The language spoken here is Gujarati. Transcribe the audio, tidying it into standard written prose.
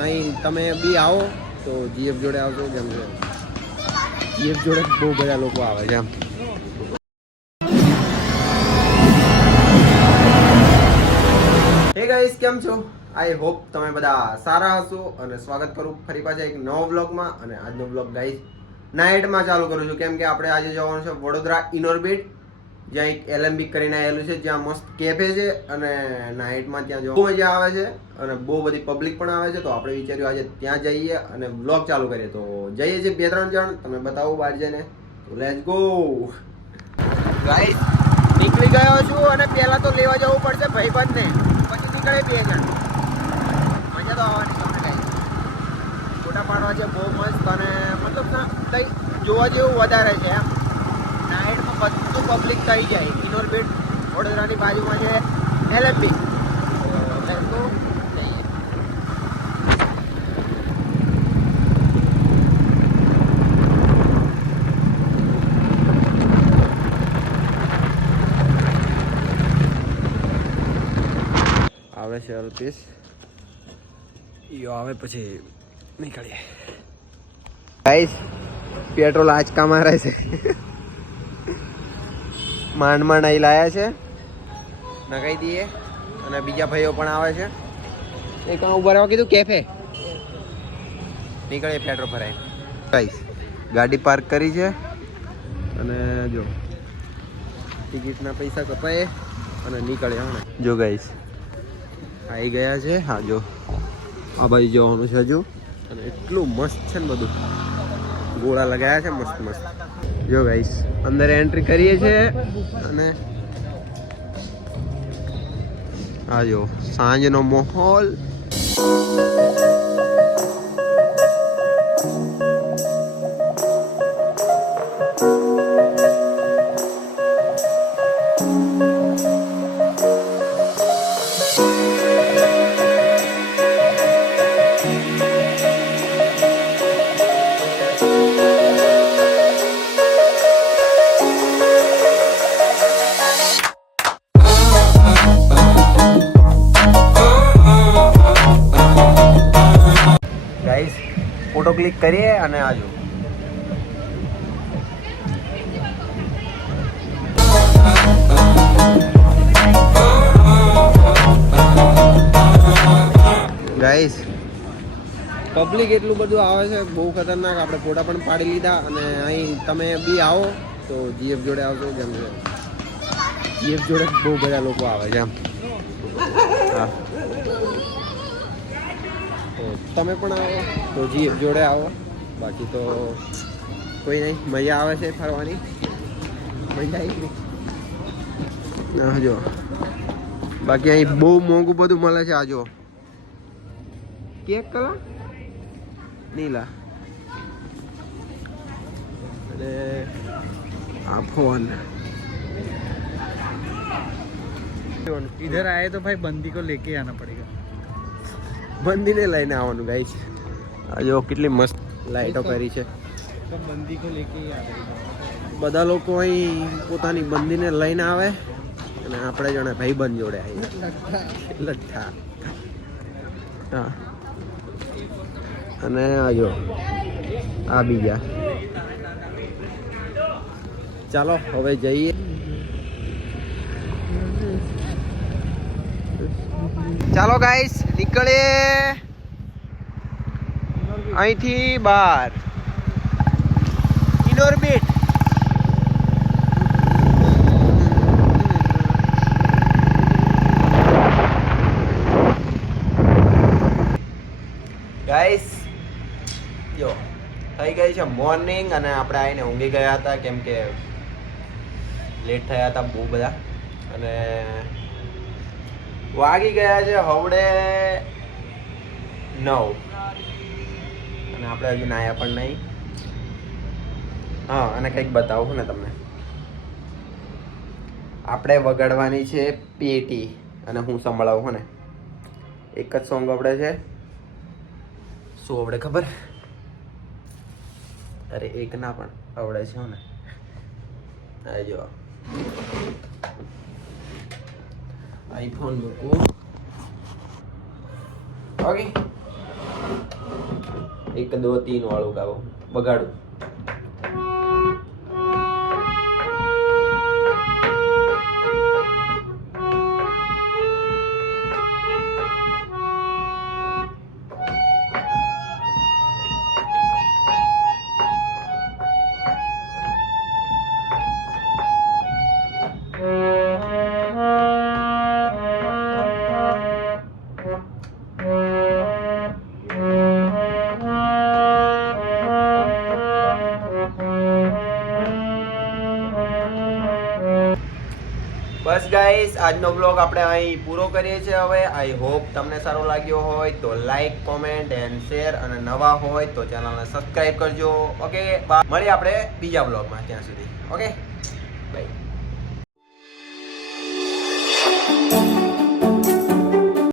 અહીં તમે બી આવો તો જીએફ જોડે આવજો કેમ કે જીએફ જોડે બહુ બધા લોકો આવે છે એમ. હે ગાઈસ, કેમ છો? આઈ હોપ તમે બધા સારા હશો અને સ્વાગત કરું ફરી પાછા એક નવો વ્લોગમાં. અને આજનો વ્લોગ ગાઈસ નાઇટમાં ચાલુ કરું છું કેમ કે આપણે આજે જવાનું છે વડોદરા ઇનોર્બિટ, જ્યાં એક એલેમ્બિક કરીને આવેલું છે, જ્યાં મસ્ત કેફે છે અને નાઇટમાં ત્યાં બહુ મજા આવે છે અને બહુ બધી પબ્લિક પણ આવે છે. તો આપણે વિચાર્યું આજે ત્યાં જઈએ અને વ્લોગ ચાલુ કરીએ. તો જઈએ છીએ 2-3 જણ, તમે બતાવો બહાર જઈને. તો લેટ્સ ગો ગાઈસ. નીકળી ગયો છું અને પહેલા તો લેવા જવું પડશે ભાઈબંધને, પછી નીકળે 2 જણ. મજા તો આવવાની તમને ગાઈસ. ફોટા પાડવા છે બહુ મસ્ત અને મતલબ કંઈ જોવા જેવું વધારે છે એમ. નાઇટમાં બધું પબ્લિક થઈ જાય. ઇનોર્બિટ વડોદરાની બાજુમાં છે એલેમ્બિક. આવે છે અલ્પેશ, યો આવે પછી નીકળીએ. ગાઈસ, પેટ્રોલ આંચકા મારે છે. માંડ માંડ અહીં લાયા છે, નખાઈ દઈએ. અને બીજા ભાઈઓ પણ આવે છે. એક ઉભા રહેવા કીધું કેફે. નીકળે પેટ્રોલ ભરાય. ગાઈસ, ગાડી પાર્ક કરી છે અને જો ટિકિટના પૈસા કપાય અને નીકળે. જો ગાઈસ આવી ગયા છે. હા જો આ બાજુ જવાનું છે હજુ. અને એટલું મસ્ત છે ને, બધું ગોળા લગાયા છે મસ્ત મસ્ત. જો ગાઈસ અંદર એન્ટ્રી કરીએ છીએ અને આ જો સાંજનો માહોલ. ફોટો ક્લિક કરીએ અને આજો ગાઈસ, પબ્લિક એટલું બધું આવે છે, બહુ ખતરનાક. આપણે ફોટા પણ પાડી લીધા. અને અહીં તમે બી આવો તો જીએફ જોડે આવજો કેમ કે જીએફ જોડે બહુ બધા લોકો આવે છે એમ. હા, તમે પણ આવો તો જીએફ જોડે આવો. બાકી તો કોઈ નહીં, મજા આવે છે ફરવાની, મજા આવી. જો બાકી અહીં બહુ મોંઘું બધું મળે છે. આ જો કેક કલર નીલા અને આ ફોન. इधर आए तो भाई बंदी को लेके आना पड़ेगा. બંદીને લઈને આવવાનું ગાઈસ. આ જો કેટલી મસ્ત લાઈટો કરી છે. तो बंदी को लेके ही आ जाएगा. બધા લોકો અહીં પોતાની બંદીને લઈને આવે અને આપણે જોડે ભાઈબંધ જોડે આવી લઠ્ઠા. હા, અને આ જો આ બીજા. ચાલો હવે જઈએ. ચાલો ગાઈસ, નીકળીએ અહીંથી બહાર. ઇનોર્બિટ ગાઈસ, જો થઈ ગઈ છે મોર્નિંગ અને આપણે આવીને ઊંઘી ગયા હતા કેમ કે લેટ થયા હતા બહુ બધા. અને વાગી ગયા છે હવડે 9 અને આપણે હજુ નાયા પણ નહીં. હા, અને કંઈક બતાવું ને તમને. આપણે વગાડવાની છે પેટી અને હું સંભળાવું હો ને. એક જ સોંગ આવડે છે. શું આવડે ખબર? અરે એક ના પણ આવડે છે ને. આ જો આઈફોન મૂકું. ઓકે 1 2 3 વાળું ગાવો બગાડું. બસ ગાઈસ, આજનો બ્લોગ આપણે અહીં પૂરો કરીએ છીએ. હવે આઈ હોપ તમને સારો લાગ્યો હોય તો લાઈક, કોમેન્ટ એન્ડ શેર, અને નવા હોય તો ચેનલને સબસ્ક્રાઇબ કરજો. ઓકે, મળીએ આપણે બીજા બ્લોગમાં. ત્યાં સુધી ઓકે, બાય.